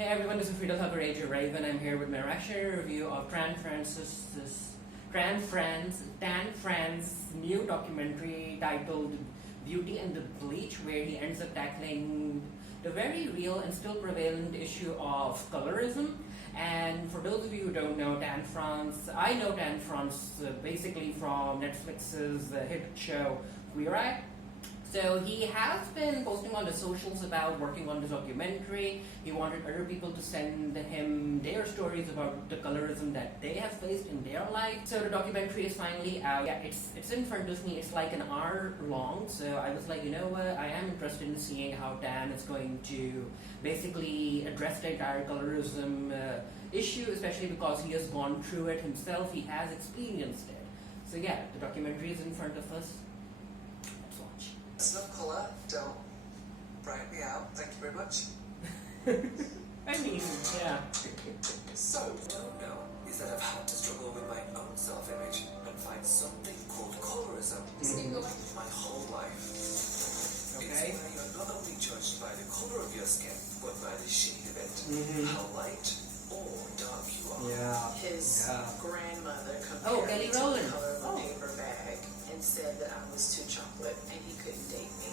Hey everyone, this is Freedom Hugger Ranger Raven. I'm here with my reactionary review of Tan Fran's new documentary titled Beauty and the Bleach, where he ends up tackling the very real and still prevalent issue of colorism. And for those of you who don't know Tan France, I know Tan France basically from Netflix's hit show Queer Eye. So he has been posting on the socials about working on this documentary. He wanted other people to send him their stories about the colorism that they have faced in their life. So the documentary is finally out. Yeah, it's in front of me. It's like an hour long. So I was like, you know what? I am interested in seeing how Dan is going to basically address the entire colorism issue, especially because he has gone through it himself. He has experienced it. So yeah, the documentary is in front of us. It's not colour, don't write me out, thank you very much. I mean, yeah. So, what I don't know is that I've had to struggle with my own self-image and find something called colorism my whole life. Okay. It's where you're not only judged by the colour of your skin, but by the shade of it, how light or dark you are. Yeah. His grandmother compared me to the color of a paper bag and said that I was too chocolate and he couldn't date me.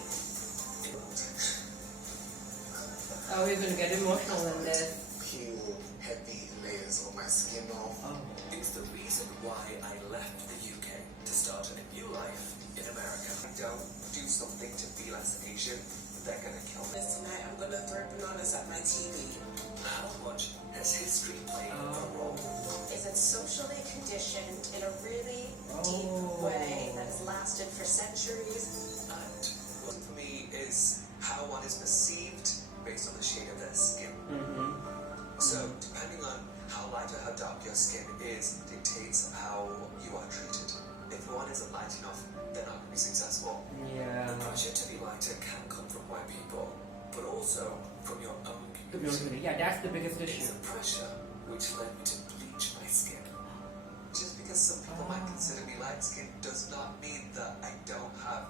Oh, he's gonna get emotional in this. Peel heavy layers of my skin off. Oh. It's the reason why I left the UK to start a new life in America. I don't do something to be less Asian, they're gonna kill me. Tonight I'm gonna throw bananas at my TV. How much has history played a role? Is it socially conditioned in a really deep way that has lasted for centuries? And what for me is how one is perceived based on the shade of their skin. So depending on how light or how dark your skin is dictates how you are treated. If one isn't light enough, they're not going to be successful. Yeah. The pressure to be lighter can come from white people, but also from your own community. Yeah, that's the biggest issue. It's a pressure which led me to bleach my skin. Just because some people might consider me light-skinned does not mean that I don't have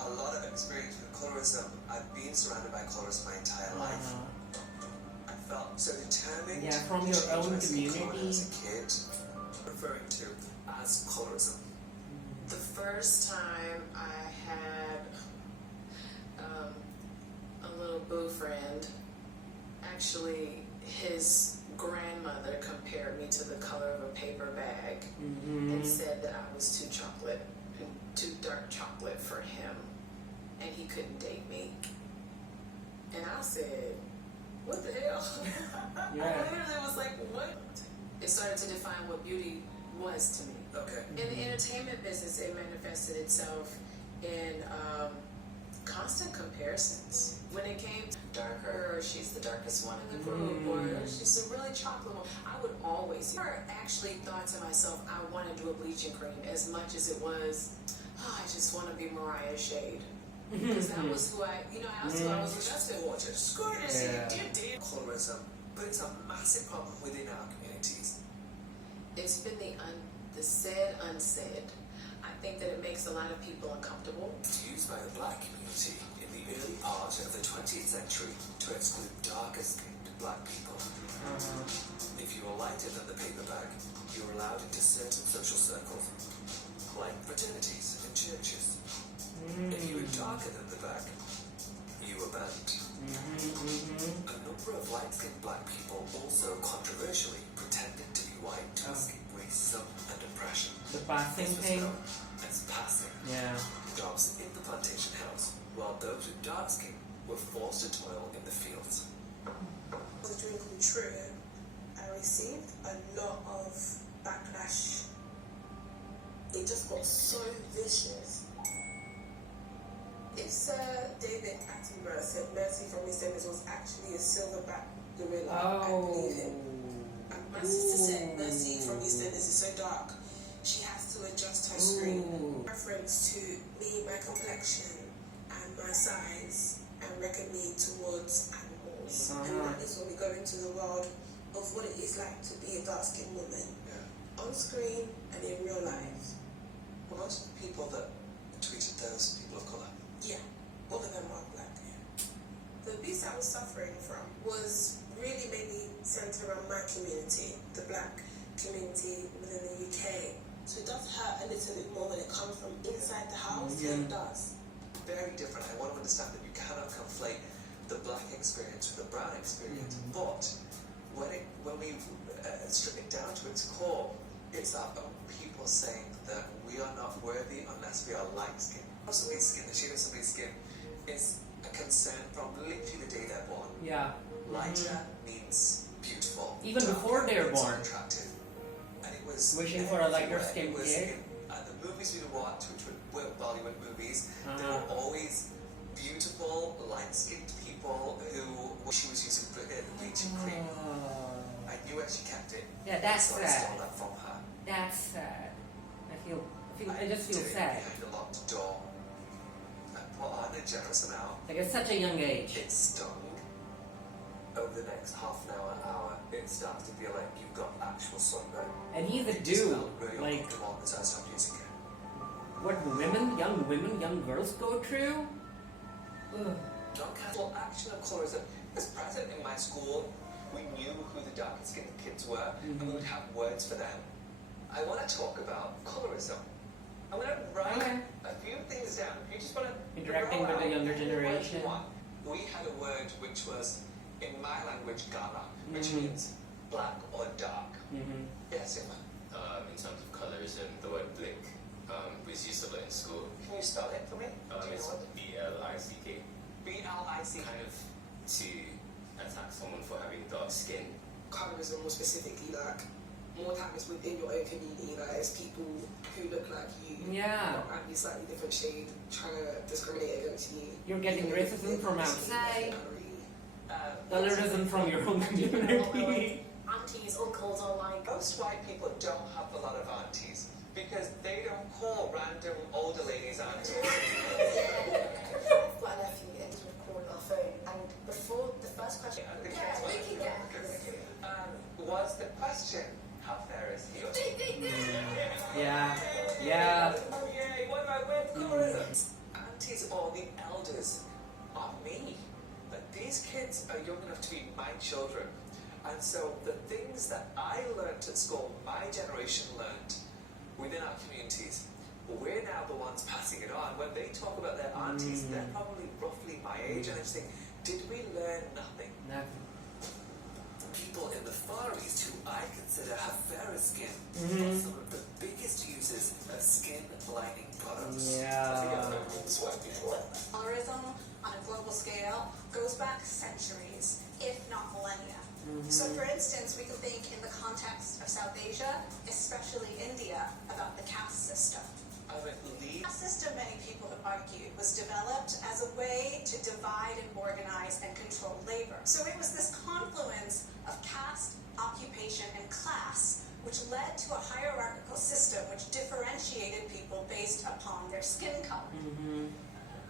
a lot of experience with colorism. I've been surrounded by colorists my entire life. I felt so determined. Yeah, from to your change own my skin color community. as a kid, referring to as colorism. The first time I had a little boo friend, actually his grandmother compared me to the color of a paper bag and said that I was too chocolate, too dark chocolate for him, and he couldn't date me. And I said, what the hell? Yeah. I literally was like, what? It started to define what beauty was to me. Okay. In the entertainment business, it manifested itself in constant comparisons. When it came to darker, or she's the darkest one in the group, or she's a really chocolate one, I would always I actually thought to myself, I want to do a bleaching cream as much as it was, I just want to be Mariah's shade. Because that was who I was adjusted to. Screw this, did Colorism, but it's a massive problem within our communities. It's been the said unsaid. I think that it makes a lot of people uncomfortable. It's used by the black community in the early part of the 20th century to exclude darker-skinned black people. If you were lighter than the paper bag, you were allowed into certain social circles, like fraternities and churches. If you were darker than the bag, you were banned. A number of light-skinned black people also controversially pretended to be white to escape racism and oppression. The passing This was thing. known as passing. Yeah. Jobs in the plantation house, while those with dark skin were forced to toil in the fields. The dream come true, I received a lot of backlash. It just got so vicious. If Sir David Attenborough said Mercy from EastEnders was actually a silverback gorilla, I believe him. And my sister said Mercy from EastEnders is so dark, she has to adjust her screen. Reference to me, my complexion, and my size, and reckon me towards animals. And that is when we go into the world of what it is like to be a dark-skinned woman, on screen and in real life. Well, most people that tweeted those people of colour. Yeah, all of them are black. The abuse I was suffering from was really made me around my community, the black community within the UK. So it does hurt a little bit more when it comes from inside the house. Yeah. It does. Very different. I want to understand that you cannot conflate the black experience with the brown experience. But when we strip it down to its core, it's our own people saying that we are not worthy unless we are light-skinned. Somebody's skin, the shade of somebody's skin is a concern from literally the day they're born. Yeah. Lighter means beautiful. Even before they're born. Attractive. And it was wishing for a lighter skin kid. The movies we watched, which were Bollywood movies, they were always beautiful, light-skinned people who she was using bleaching cream. I knew where she kept it. Yeah, that's so I sad. stole that from her. That's sad. I just feel sad. Behind a locked door. I put on a generous amount. Like at such a young age. It stung. Over the next half an hour, it starts to feel like you've got actual sunburn. And he's a It just dude. felt really Like, uncomfortable as I stopped using it. what young girls go through? Ugh. Well, action of colorism was present in my school. We knew who the darkest skinned kids were, and we would have words for them. I want to talk about colorism. I'm going to write a few things down. You just want to Interacting with the younger generation. We had a word which was, in my language, Gala, which means black or dark. Yes, Emma. In terms of colorism, the word blick was used a lot in school. Can you spell it for me? It's B-L-I-C-K. B-L-I-C. Kind of to attack someone for having dark skin. Colorism more specifically, like more times within your own community, like it's people who look like you, Yeah. but might be slightly different shade, trying to discriminate against you. You're getting racism from outside. Uh, Colorism from your own community. Aunties, uncles are like, Most white people don't have a lot of aunties because they don't call random older ladies aunties. I've got a nephew and he's recording our phone. And before the first question, Yeah, yeah, we can get. Was the question, how fair is he? Yeah. Yeah. Oh yay, what do I win? Colorism. Aunties are the elders of me. But these kids are young enough to be my children. And so the things that I learned at school, my generation learned within our communities, we're now the ones passing it on. When they talk about their aunties, they're probably roughly my age, and I just think, did we learn nothing? Nothing. People in the Far East who I consider have fairer skin are some of the biggest users of skin lightening products. Yeah. Colorism on a global scale goes back centuries, if not millennia. So for instance, we can think in the context of South Asia, especially India, about the caste system. I believe The system, many people have argued, was developed as a way to divide and organize and control labor. So it was this confluence of caste, occupation, and class which led to a hierarchical system which differentiated people based upon their skin color.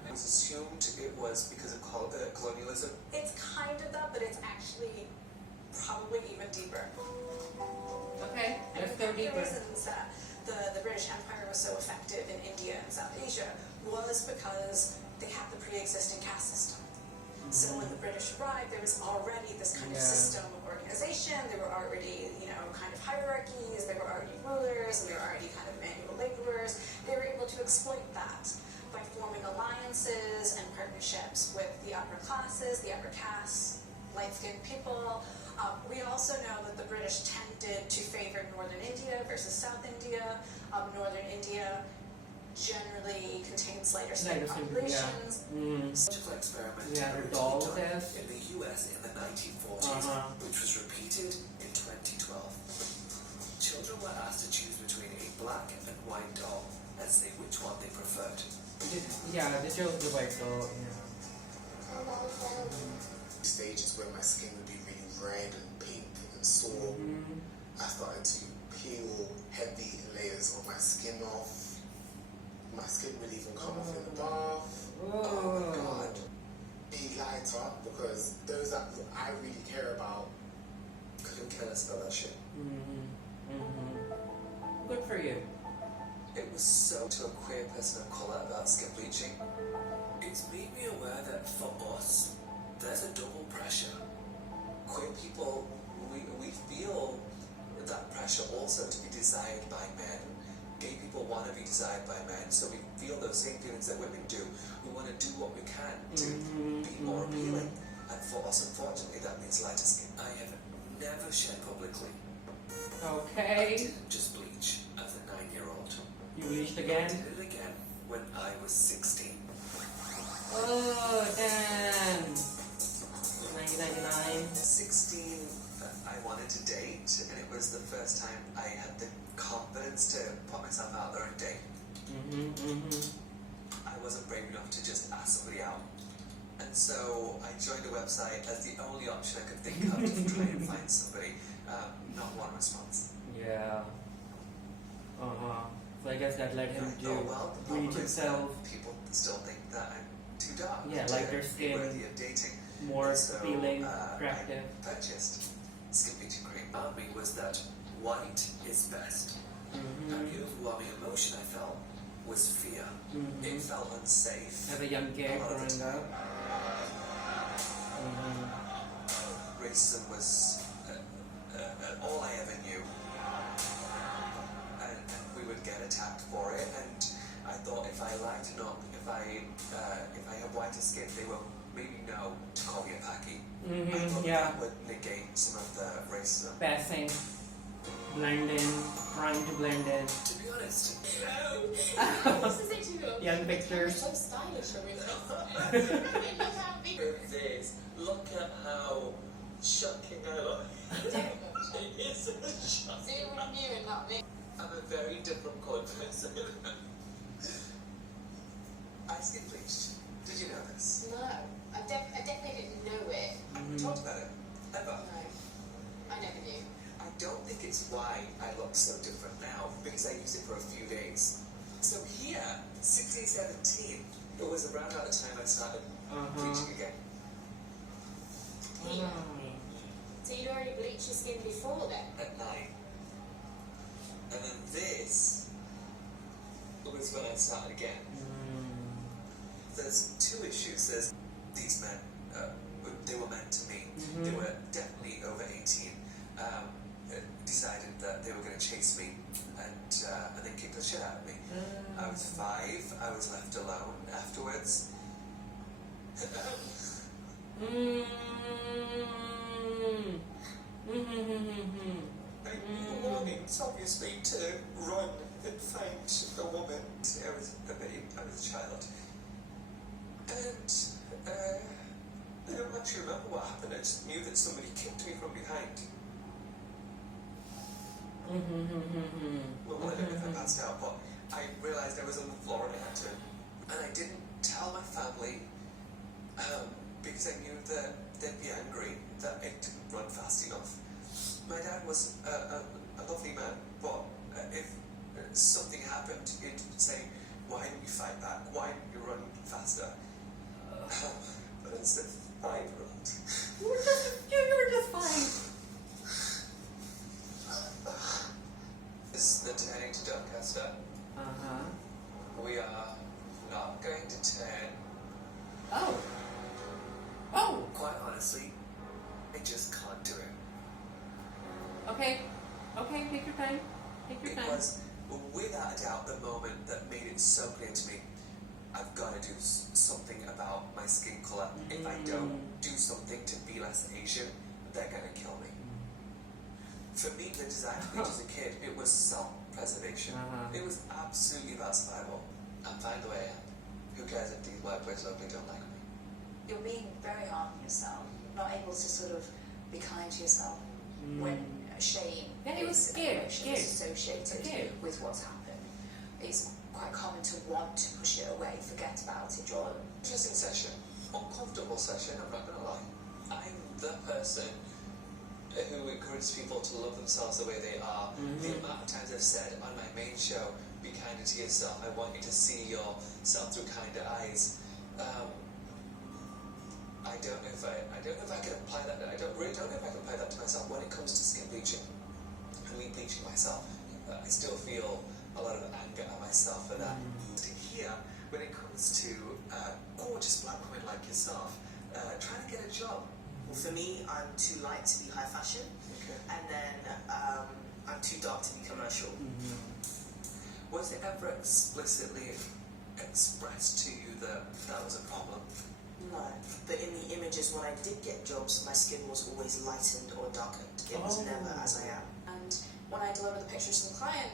it was assumed it was because of colonialism. It's kind of that, but it's actually probably even deeper. Okay, let's go One of the deeper. reasons that the British Empire was so effective in India and South Asia was because they had the pre-existing caste system. So when the British arrived, there was already this kind of system of organization. There were already, kind of hierarchies. There were already rulers, and there were already kind of manual laborers. They were able to exploit that by forming alliances and partnerships with the upper classes, the upper castes, light-skinned people. We also know that the British tended to favor northern India versus South India. Northern India generally contains lighter skinned populations. Surgical experiment Yeah, the originally doll done test. in the US in the 1940s, which was repeated in 2012. Children were asked to choose between a black and white doll and say which one they preferred. Yeah, the chose the white doll. Stages where my skin would be really red and pink and sore. I started to peel heavy layers of my skin off. My skin would even come off in the bath. Oh my god. Be lighter, because those that I really care about Couldn't care less about that shit. Good for you. It was so to a queer person of colour about skin bleaching. It's made me aware that for us, there's a double pressure. Queer people, we also to be desired by men. Gay people want to be desired by men, so we feel those same feelings that women do. We want to do what we can to be more appealing. And for us, unfortunately, that means lighter skin. I have never shed publicly. I Okay. didn't just bleach as a 9-year-old. You bleached I again? did it again when I was 16. Oh, damn. 1999. 16, I wanted to date, and it was the first time I had the confidence to put myself out there and date. I wasn't brave enough to just ask somebody out. And so I joined a website as the only option I could think of to try and find somebody. Not one response. Yeah. So I guess that led him And I to thought, well, the problem bleach is himself, that people still think that I'm too dark. Yeah, to lighter be skin, worthy of dating. more And so, appealing, I attractive. purchased skin bleaching cream. Army was that white is best. And the overwhelming emotion I felt was fear. It felt unsafe. As a young kid A lot of the growing up. Racism was all I ever knew. And we would get attacked for it. And I thought if I lighten up, if I have whiter skin, they will maybe know to call me a Paki. I thought Yeah. that would negate some of the racism. Passing, blend in, trying to blend in. To be honest, Young pictures. So stylish, this. Look at how shocking I look. It is shocking. I'm a very different colored person. I skin bleached. Did you know this? No, I definitely didn't know it. We talked about it. Ever. No, I never knew. I don't think it's why I look so different now, because I used it for a few days. So here, 16, 17, it was around about the time I started bleaching again. So you'd already bleached your skin before then? At night. And then this was when I started again. There's two issues. There's these men, they were meant to meet. They were definitely over 18. Decided that they were going to chase me and then kick the shit out of me. I was 5. I was left alone afterwards. Warnings, obviously, to run and find a woman. I was a child. And I don't actually remember what happened. I just knew that somebody kicked me from behind. Well, I don't know if I passed out, but I realised I was on the floor and I had to. And I didn't tell my family because I knew that they'd be angry that I didn't run fast enough. My dad was a lovely man, but if something happened, he'd say, "Why didn't you fight back? Why didn't you run faster?" But it's a 5-year-old. You were just fine. This is the turning to Doncaster. We are not going to turn. Oh, Quite honestly, I just can't do it. okay, take your time. Take your It time. was, without a doubt, the moment that made it so clear to me, I've got to do something about my skin colour. If I don't do something to be less Asian, they're going to kill me. For me, the desire to bleach as a kid, it was self-preservation. It was absolutely about survival. I'm fine the way I am. Who cares if these workplace locally don't like me? You're being very hard on yourself. You're not able to sort of be kind to yourself when shame Yeah, he was is scared, emotion scared. associated Scared. with what's happened. It's quite common to want to push it away, forget about it, draw. Interesting session. Uncomfortable session, I'm not going to lie. I'm the person who encourages people to love themselves the way they are. The amount of times I've said on my main show, be kinder to yourself. I want you to see yourself through kinder eyes. I don't know if I can apply that. I really don't know if I can apply that to myself when it comes to skin bleaching and me bleaching myself. I still feel a lot of anger at myself for that. Here, when it comes to gorgeous black women like yourself, trying to get a job. For me, I'm too light to be high fashion, Okay. and then I'm I'm too dark to be commercial. Was it ever explicitly expressed to you that that was a problem? No, but in the images when I did get jobs, my skin was always lightened or darkened. It was never as I am. And when I delivered the pictures to the client,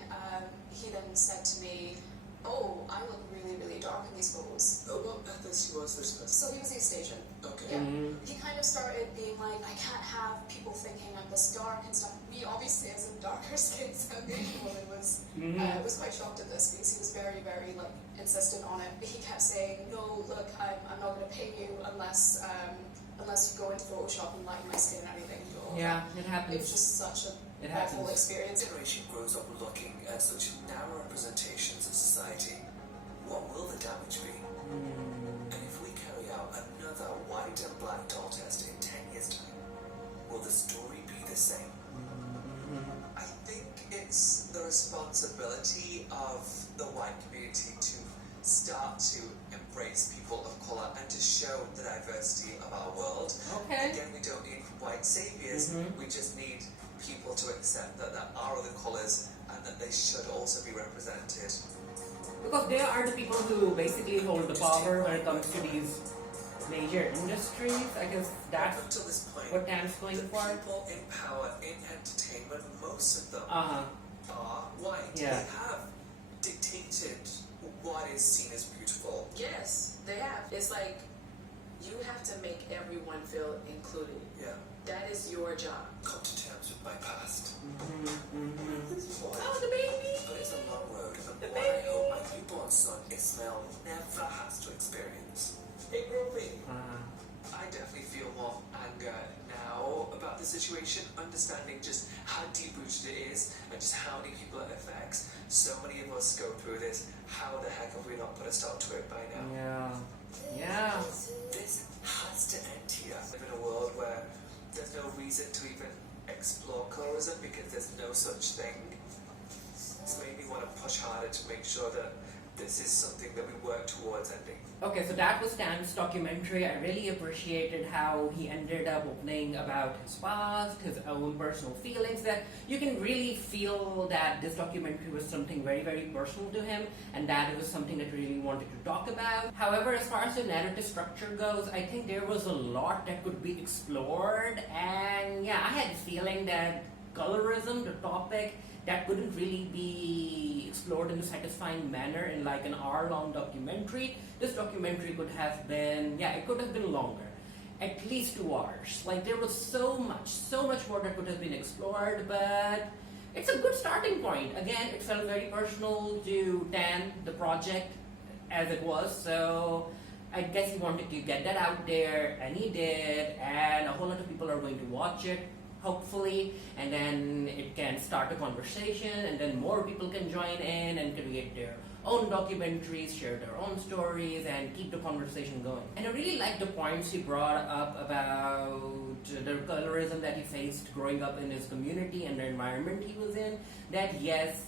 he then said to me, "Oh, I look really, really dark in these photos." Oh, what ethnicity was this person? So he was East Asian. Okay. Yeah. He kind of started being like, I can't have people thinking I'm this dark and stuff. Me, obviously, as a darker skinned South Asian woman, was quite shocked at this because he was very, very like insistent on it. He kept saying, "No, look, I'm not going to pay you unless you go into Photoshop and lighten my skin and anything." Yeah, it happens. It was just such a It awful happens. experience. Generation grows up looking at such narrow representations of society. What will the damage be? And if we carry out another white and black doll test in 10 years' time, will the story be the same? I think it's the responsibility of the white community to start to embrace people of colour and to show the diversity of our world. Okay. Again, we don't need white saviors, we just need people to accept that there are other colours and that they should also be represented. Because they are the people who basically hold the power when it comes to these major industries. I guess that's Up until this point, what Dan's going the for. people in power in entertainment, most of them Uh-huh. are white. Yeah. They have dictated what is seen as beautiful. Yes, they have. It's like you have to make everyone feel included. Yeah. That is your job. Come to terms with my past. Oh, the baby! But it's a long road, and The what I baby. hope my newborn son Ismail never has to experience. Hey, Grumpy. I definitely feel more anger now about the situation, understanding just how deep-rooted it is and just how many people it affects. So many of us go through this. How the heck have we not put a stop to it by now? Yeah. This has to end here. We live in a world where there's no reason to even explore colorism because there's no such thing. It's made me want to push harder to make sure that this is something that we work towards ending. Okay, so that was Dan's documentary. I really appreciated how he ended up opening about his past, his own personal feelings, that you can really feel that this documentary was something very, very personal to him and that it was something that he really wanted to talk about. However, as far as the narrative structure goes, I think there was a lot that could be explored, and yeah, I had a feeling that colorism, the topic, that couldn't really be explored in a satisfying manner in like an hour-long documentary. This documentary could have been, it could have been longer, at least 2 hours. Like there was so much more that could have been explored, but it's a good starting point. Again, it felt very personal to Dan, the project, as it was, so I guess he wanted to get that out there, and he did, and a whole lot of people are going to watch it, hopefully, and then it can start a conversation, and then more people can join in and create their own documentaries, share their own stories, and keep the conversation going. And I really like the points he brought up about the colorism that he faced growing up in his community and the environment he was in. That yes,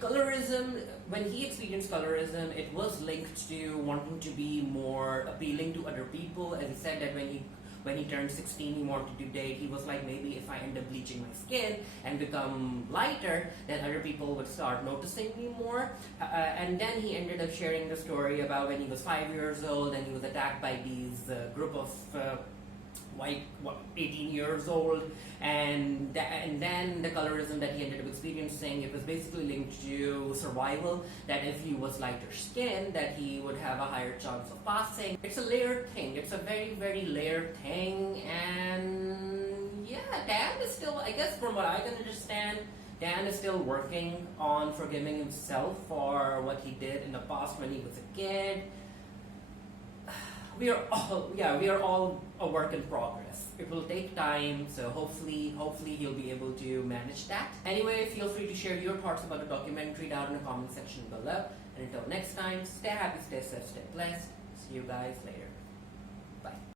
colorism, when he experienced colorism, it was linked to wanting to be more appealing to other people. As he said that when he turned 16, he wanted to date. He was like, maybe if I end up bleaching my skin and become lighter, then other people would start noticing me more. And then he ended up sharing the story about when he was 5 years old and he was attacked by these group of white 18 years old, and then the colorism that he ended up experiencing, it was basically linked to survival, that if he was lighter skinned, that he would have a higher chance of passing. It's a layered thing. It's a very, very layered thing, and yeah, Dan is still, I guess from what I can understand, Dan is still working on forgiving himself for what he did in the past when he was a kid. We are all a work in progress. It will take time, so hopefully he'll be able to manage that. Anyway, feel free to share your thoughts about the documentary down in the comment section below. And until next time, stay happy, stay safe, stay blessed. See you guys later. Bye.